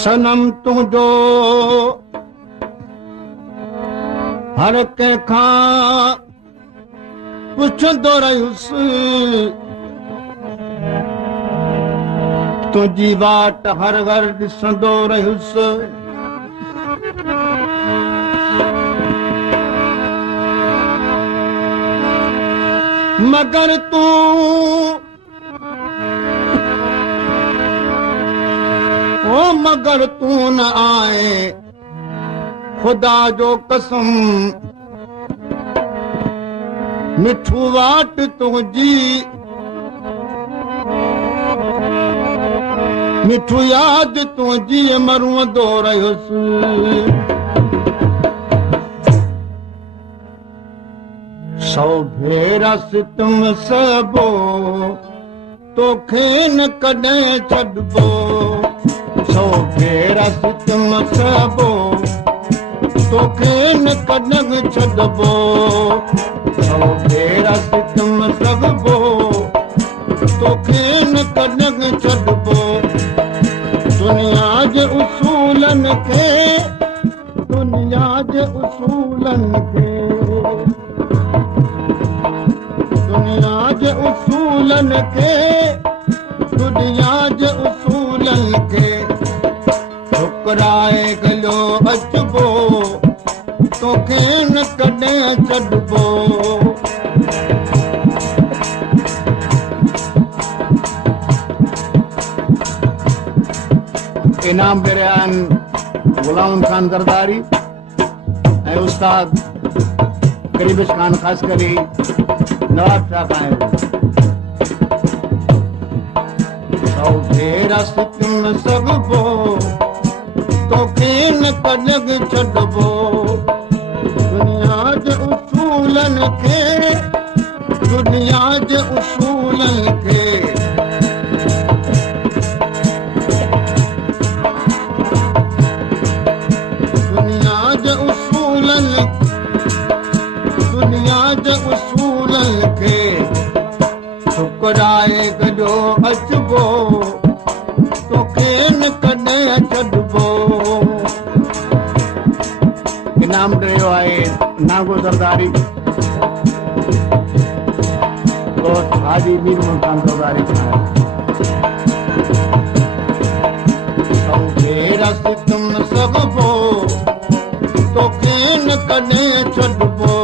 सनम तुंहिंजो हर कंहिंखां पुछंदो रहियुसि तुंहिंजी वाट हर घर ॾिसंदो रहियुसि मगर तूं न आए खुदा जो कसम मिठू वाट तुंहिंजी मिठू यादि तुंहिंजी मरूंदो रहियुसि सौ भेरा सितम सबो तोखे न कॾहिं छॾबो सौ भेरा सितम सबो तोखे न कॾहिं छॾबो सौ भेरा सितम सबो तोखे न कॾहिं छॾबो दुनिया जे उसूलनि खे दुनिया जे उसूलनि खे दुनिया जे उसूलनि खे दुनिया जे उसूलनि खे ठुकराए गलो अचबो तोखे न कॾहिं छॾबो इनाम दे रहे हैं गुलाम खान जरदारी ऐं उस्ताद करीबिश खान खास करी नवाब शाह खान सौ भेरा सितम सबो तोखे न कॾहिं छॾबो दुनिया जे उसूलनि खे दुनिया जे उसूलनि खे दुनिया जे उसूलनि खे ठुकराए गॾो अचबो तोखे न कॾहिं छॾबो इनाम ॾियो आहे नागो ज़रदारी दोस्त हाजी मीर मुल्तान ज़रदारी सौ भेरा सितम सबो तोखे न कॾहिं छॾबो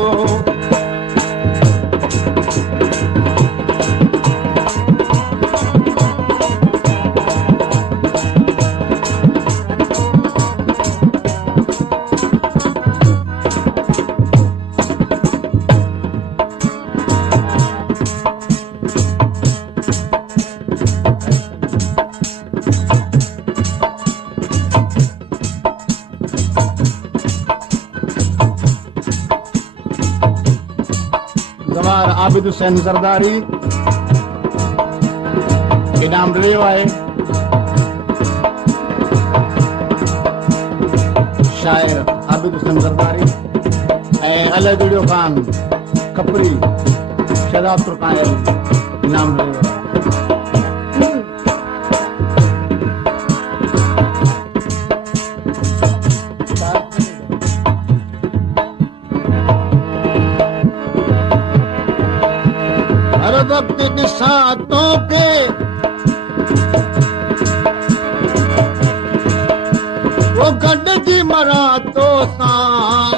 गवार आबिद हुसैन जरदारी इनाम रहियो आहे शायर आबिद हुसैन जरदारी ऐं अलजुड़ियो खान खपरी शहजाद तुर्कायल इनाम रहियो आहे वक्त ॾिसां तोखे वो गॾिजी मरां तो सां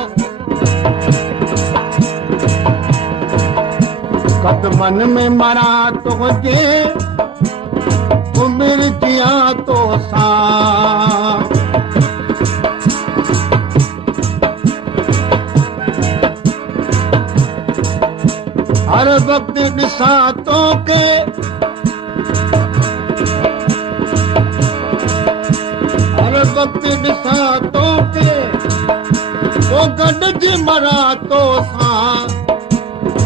कदमनि में मरां तुंहिंजे उमिरि जियां तो सां हर वक्त ॾिसां तोखे हर वक्त ॾिसां तोखे वो गॾिजी मरां तो सां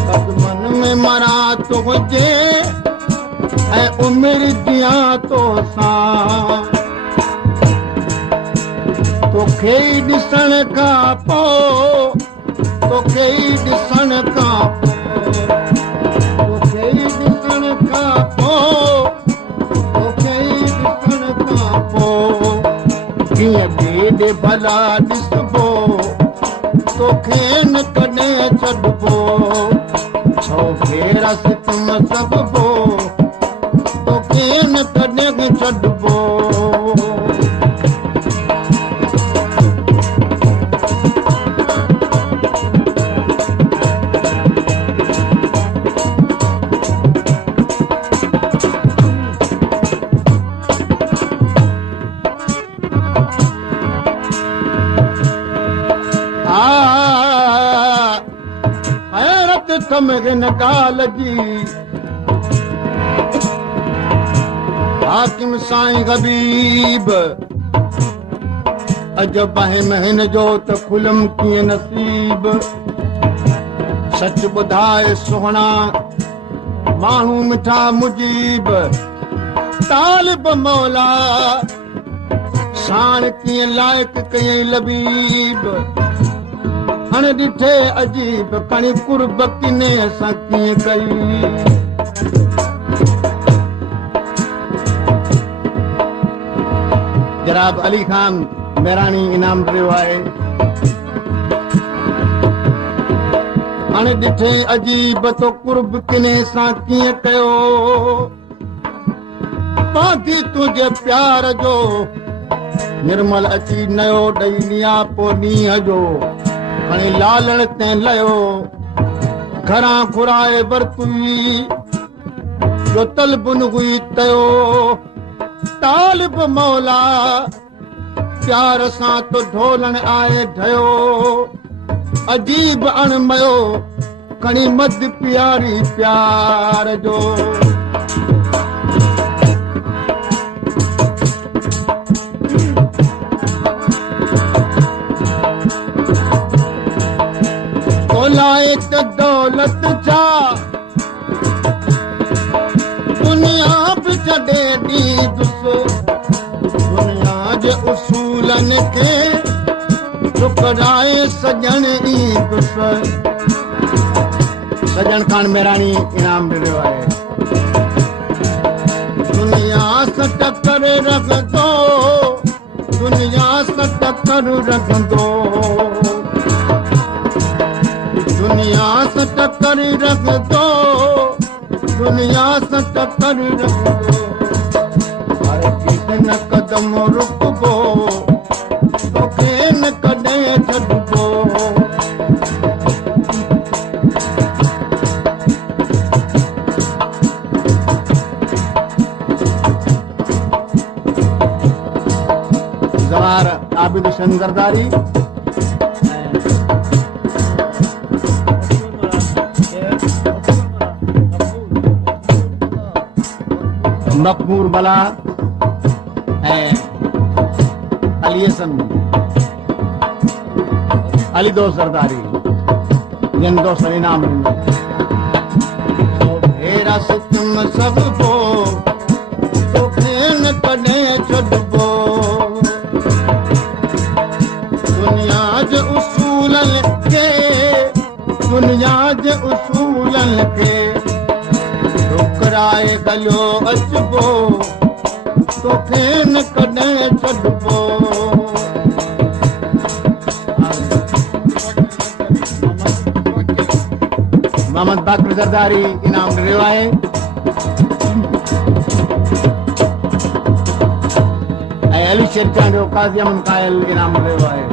कदमनि में मरां तुंहिंजे ऐं उमिरि जियां तो सां तोखे ॾिसण खां पोइ तोखे ई ॾिसण खां तोखे ई ॾिसण खां तोखे ई ॾिसण खां कीअं ॿिए भला ॾिसबो तोखे न कॾहिं छॾबो छो फेरा सितम सबबो तोखे न कॾहिं छॾबो हिन ॻाल्हि जी हाकिम साईं हबीब अजब आहे हिन जो त खुलम कीअं नसीब सच ॿुधाए सुहिणा माण्हू मिठा मुजीब तालिब मौला साण कीअं लाइक़ कयईं लबीब हाणे ॾिठे अजीब कणी कुर्ब किने असां कीअं कई जनाब अली खान मेराणी इनाम ॾियो आहे हाणे ॾिठे अजीब तो कुर्ब किने सां कीअं कयो बाक़ी तुंहिंजे प्यार जो निर्मल अची नयो ॾई निया पोइ ॾींहं जो हाणे लालण ते लयो घरां घुराए वरतुई जो तलबुन हुई तयो तालिब मौला प्यार सां तो ढोलण आए ढयो अजीब अणमयो खणी मद प्यारी प्यार जो लाइक दौलत जा दुनिया बि छॾे ॾी दुसो दुनिया जे उसूलनि खे ठुकराए सजण ई दुस सजन खान मेराणी इनाम ॾियो आहे दुनिया सां टकर रखंदो दुनिया सां टकर रखंदो दुनिया सां टकर रखंदो दुनिया सां टकर रखंदो हर चीज न कदम रुकबो तोखे न कॾहिं छॾबो जवाहर आबिद शंकरदारी मकबूर बला ऐं अली हसन अली दो सरदारी जिन दोस्त इनाम हेरा सितम सबबो तोखे न कॾहिं छॾबो दुनिया जे उसूलनि खे दुनिया जे उसूलनि खे ठुकराए गलियो अचबो तोखे न कॾहिं छॾबो मोहम्मद बाकर ज़रदारी इनाम ॾियो आहे ऐं अली शेरखान जो काज़ी अमन कायल इनाम ॾियो आहे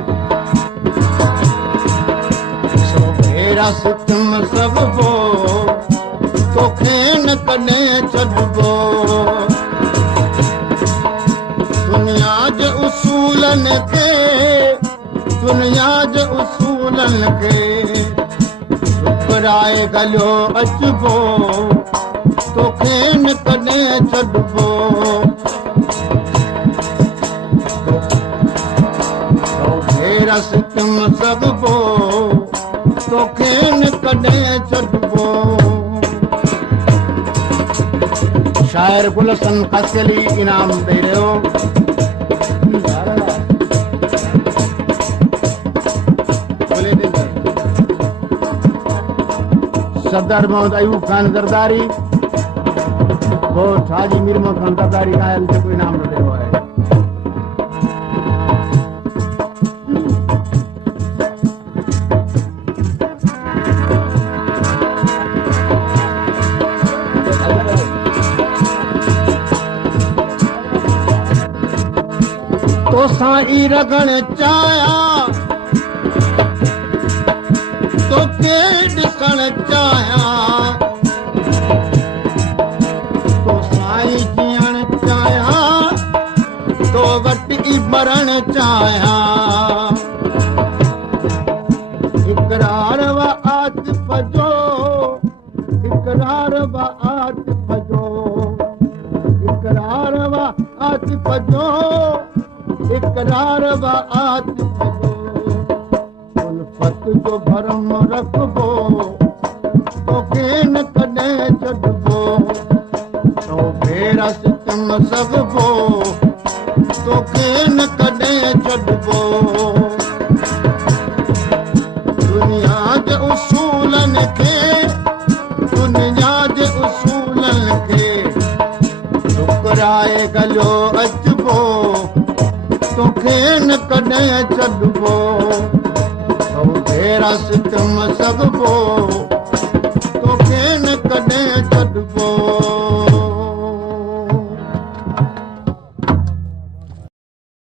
हेरा सितम सबबो तोखे न कॾहिं छॾबो दुनिया जे उसूलनि खे दुनिया जे उसूलनि खे ठुकराए गलियो अचबो तोखे न कॾहिं छॾबो हेरा सितम सबबो तोखे न कॾहिं छॾबो शायर गुलशन खसली इनाम दे रहे हो सरदार मोहम्मद अयूब खान ज़रदारी वो हाजी मीर मोहम्मद खान ज़रदारी आयल जो कोई नाम न ॾिनो आहे तो साईं रगण चाया तो के ॾिसण चाया तो साईं जीअण चाया तो वटि मरण चाया इकरार व आतिफ़ जो इकरार व आतिफ़ जो इकरार व आतिफ़ जो इकरार व आतिफ़ जो उल्फत जो भरम रखबो तोखे न कॾहिं छॾबो तो भेरा सितम सघबो तोखे न कॾहिं छॾबो दुनिया जे उसूलनि खे दुनिया जे उसूलनि खे ठुकराए गलियो अचबो तोखे न कॾहिं छॾबो तो भेरा सितम सघबो तोखे न कॾहिं छॾबो